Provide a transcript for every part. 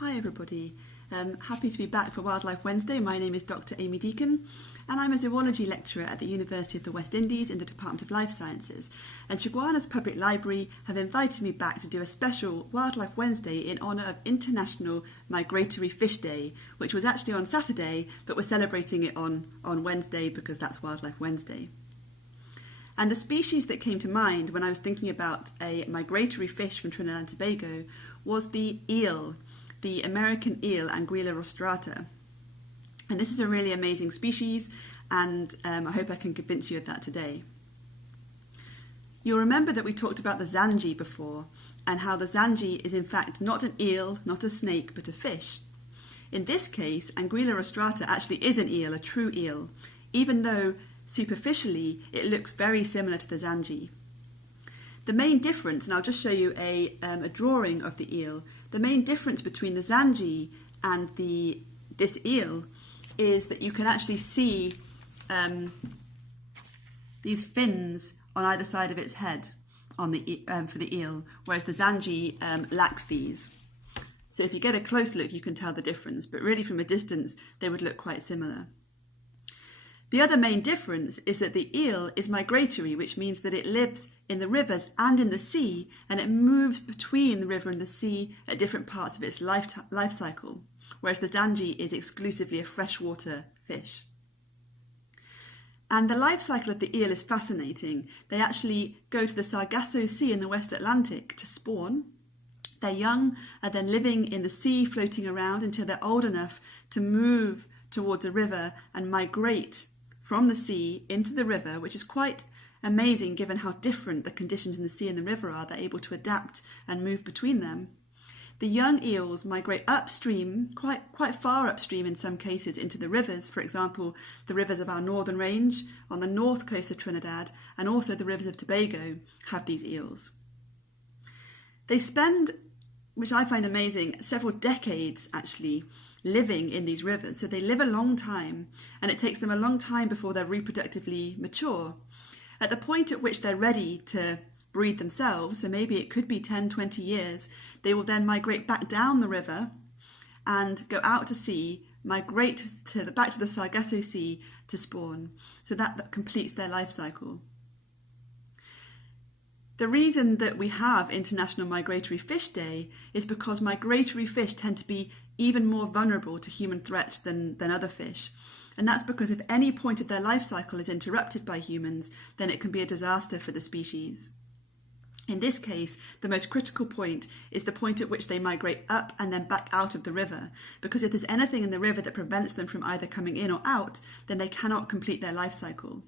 Hi everybody, happy to be back for Wildlife Wednesday. My name is Dr. Amy Deacon and I'm a zoology lecturer at the University of the West Indies in the Department of Life Sciences, and Chaguanas Public Library have invited me back to do a special Wildlife Wednesday in honour of International Migratory Fish Day, which was actually on Saturday but we're celebrating it on Wednesday because that's Wildlife Wednesday. And the species that came to mind when I was thinking about a migratory fish from Trinidad and Tobago was the eel, the American eel, Anguilla rostrata. And this is a really amazing species, and I hope I can convince you of that today. You'll remember that we talked about the Zanji before, and how the Zanji is in fact not an eel, not a snake, but a fish. In this case, Anguilla rostrata actually is an eel, a true eel, even though superficially it looks very similar to the Zanji. The main difference, and I'll just show you a drawing of the eel, the main difference between the Zanji and this eel is that you can actually see these fins on either side of its head on for the eel, whereas the Zanji lacks these. So if you get a close look you can tell the difference, but really from a distance they would look quite similar. The other main difference is that the eel is migratory, which means that it lives in the rivers and in the sea, and it moves between the river and the sea at different parts of its life cycle, whereas the Zanji is exclusively a freshwater fish. And the life cycle of the eel is fascinating. They actually go to the Sargasso Sea in the West Atlantic to spawn. Their young are then living in the sea, floating around until they're old enough to move towards a river and migrate from the sea into the river, which is quite amazing given how different the conditions in the sea and the river are. They're able to adapt and move between them. The young eels migrate upstream, quite far upstream in some cases, into the rivers, for example, the rivers of our northern range on the north coast of Trinidad, and also the rivers of Tobago have these eels. They spend, which I find amazing, several decades actually living in these rivers. So they live a long time, and it takes them a long time before they're reproductively mature. At the point at which they're ready to breed themselves, so maybe it could be 10-20 years, they will then migrate back down the river and go out to sea, migrate back to the Sargasso Sea to spawn. So that completes their life cycle. The reason that we have International Migratory Fish Day is because migratory fish tend to be even more vulnerable to human threats than other fish. And that's because if any point of their life cycle is interrupted by humans, then it can be a disaster for the species. In this case, the most critical point is the point at which they migrate up and then back out of the river, because if there's anything in the river that prevents them from either coming in or out, then they cannot complete their life cycle.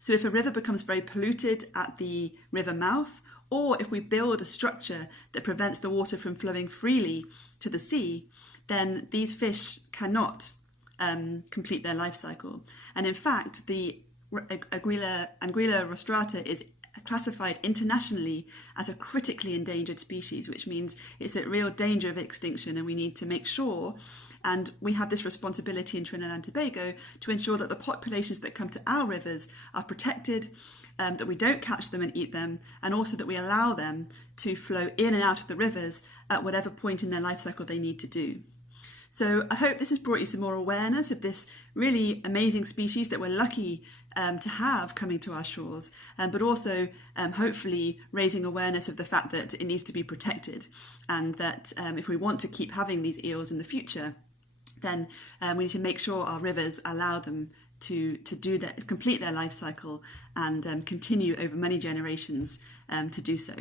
So if a river becomes very polluted at the river mouth, or if we build a structure that prevents the water from flowing freely to the sea, then these fish cannot complete their life cycle. And in fact, the Anguilla rostrata is classified internationally as a critically endangered species, which means it's at real danger of extinction, and we need to make sure, and we have this responsibility in Trinidad and Tobago, to ensure that the populations that come to our rivers are protected, that we don't catch them and eat them, and also that we allow them to flow in and out of the rivers at whatever point in their life cycle they need to do. So I hope this has brought you some more awareness of this really amazing species that we're lucky to have coming to our shores, but also hopefully raising awareness of the fact that it needs to be protected, and that if we want to keep having these eels in the future, then we need to make sure our rivers allow them to complete their life cycle and continue over many generations to do so.